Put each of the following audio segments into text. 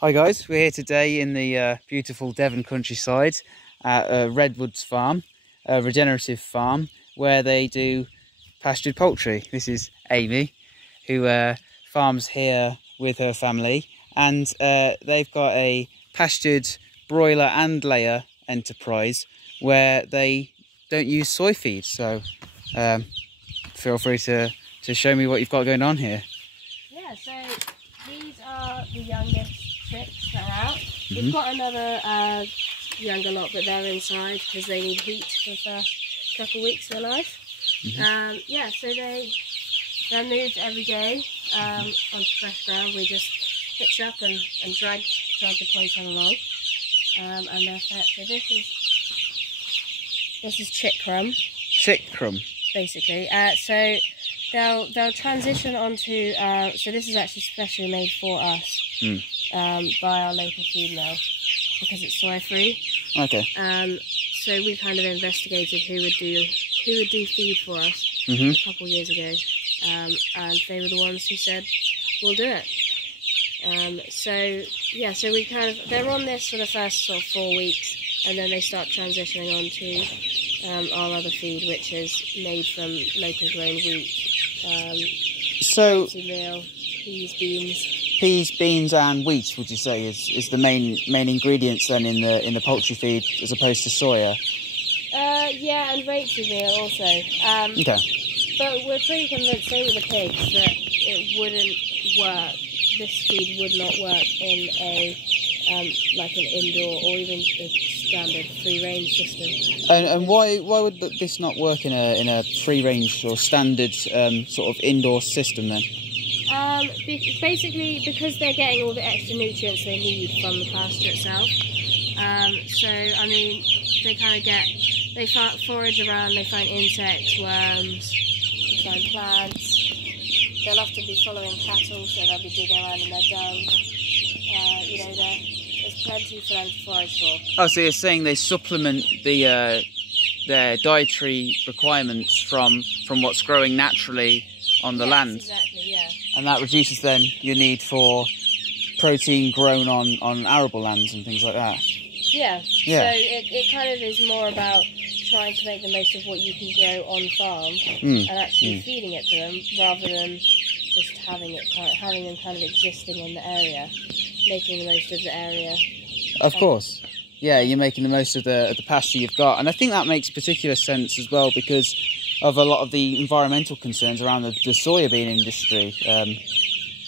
Hi guys, we're here today in the beautiful Devon countryside at Redwood's farm, a regenerative farm where they do pastured poultry. This is Amy, who farms here with her family, and they've got a pastured broiler and layer enterprise where they don't use soy feed. So feel free to show me what you've got going on here. Yeah, so these are the youngest chicks that are out. We've got another younger lot, but they're inside because they need heat for the first couple of weeks of their life. Yeah, so they're moved every day onto fresh ground. We just hitch up and drag the pointer along, and they're fed. So this is chick crumb. Chick crumb. Basically, so they'll transition onto. So this is actually specially made for us by our local feed mill because it's soy free. Okay. So we kind of investigated who would do feed for us a couple of years ago, and they were the ones who said we'll do it. So yeah, so we they're on this for the first sort of 4 weeks, and then they start transitioning on to our other feed, which is made from local grown wheat. So Meal, peas, beans. Peas, beans, and wheat, would you say, is the main ingredients then in the poultry feed as opposed to soya? Yeah, and rapeseed meal also. Okay. But we're pretty convinced, same with the pigs, that it wouldn't work. This feed would not work in a like an indoor or even a standard free range system. And why would this not work in a free range or standard sort of indoor system then? Basically because they're getting all the extra nutrients they need from the pasture itself. So I mean, they forage around, they find insects, worms, they find plants. They'll often be following cattle, so they'll be digging around in their dung. You know, there's plenty for them to forage for. Oh, so you're saying they supplement their dietary requirements from what's growing naturally on the land? Exactly, yeah. And that reduces then your need for protein grown on arable lands and things like that? Yeah. Yeah. So it kind of is more about trying to make the most of what you can grow on farm and actually feeding it to them, rather than just having them kind of existing in the area, making the most of the area. Of course. Yeah, you're making the most of the pasture you've got. And I think that makes particular sense as well because of a lot of the environmental concerns around the soya bean industry. And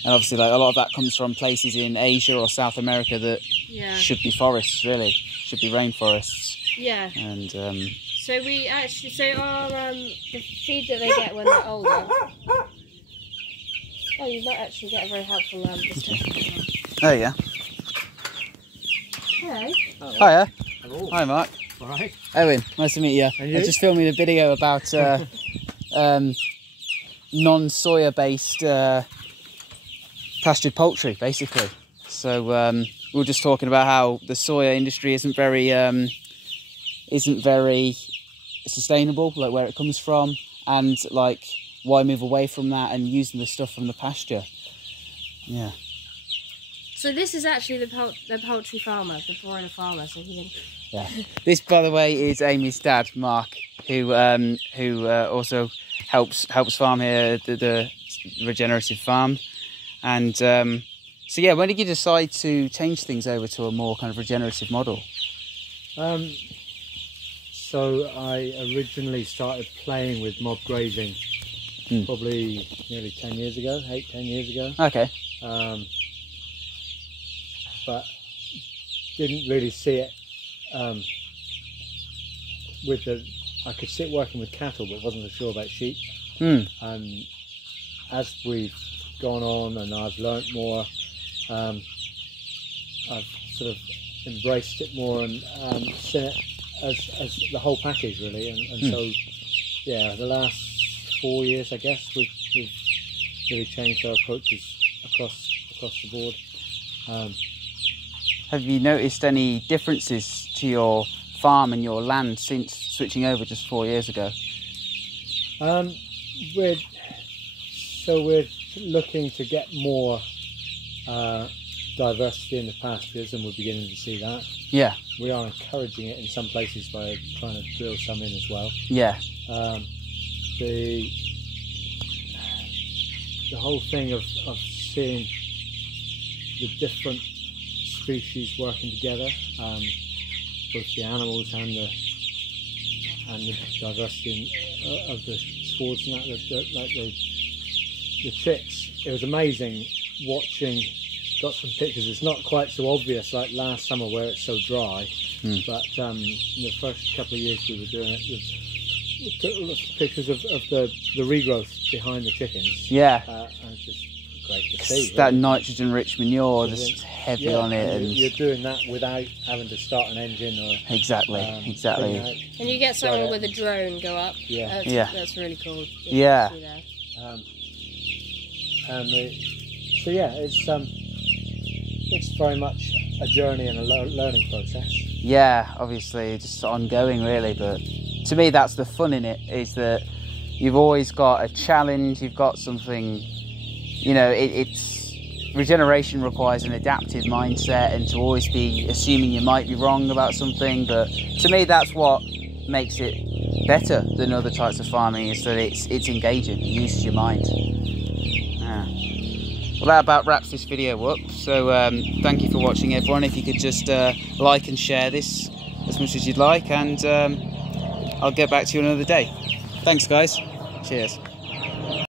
obviously like a lot of that comes from places in Asia or South America that should be forests, really. Should be rainforests. Yeah. And so we actually, our the feed that they get when they're older. Oh, you might actually get a very helpful discussion. Oh yeah. Hello. Hiya. Hello. Hi Mark. All right. Owen, nice to meet you. And you? I'm just filming a video about non-soya based pastured poultry, basically. So we were just talking about how the soya industry isn't very sustainable, like where it comes from, and like why move away from that and using the stuff from the pasture. Yeah. So this is actually the poultry farmer, the broiler farmer. So he can. Yeah. This, by the way, is Amy's dad, Mark, who also helps farm here at the regenerative farm. And so yeah, when did you decide to change things over to a more kind of regenerative model? So I originally started playing with mob grazing probably nearly 10 years ago, 10 years ago. Okay. But didn't really see it I could sit working with cattle, but wasn't so sure about sheep. And as we've gone on and I've learnt more, I've sort of embraced it more and seen it as the whole package really. And so, yeah, the last 4 years, I guess, we've really changed our approaches across the board. Have you noticed any differences to your farm and your land since switching over just 4 years ago? We're looking to get more diversity in the pastures, and we're beginning to see that. Yeah. We are encouraging it in some places by trying to drill some in as well. Yeah. The whole thing of seeing the different species working together, both the animals and the diversity of the swards and that, like the chicks. It was amazing watching. Got some pictures. It's not quite so obvious like last summer where it's so dry, but in the first couple of years we were doing it, we took lots of pictures of the regrowth behind the chickens. Yeah. And it's just great to see. Really. That nitrogen-rich manure, just heavy on it, and you're doing that without having to start an engine or exactly. And you get someone with a drone go up. Yeah. That's really cool. Yeah. So yeah, it's very much a journey and a learning process. Yeah, obviously just ongoing really, but to me that's the fun in it, is that you've always got a challenge, you've got something, you know, it's regeneration requires an adaptive mindset and to always be assuming you might be wrong about something, but to me that's what makes it better than other types of farming, is that it's engaging, it uses your mind. Yeah. Well, that about wraps this video up, so thank you for watching everyone. If you could just like and share this as much as you'd like, and I'll get back to you another day. Thanks guys, cheers.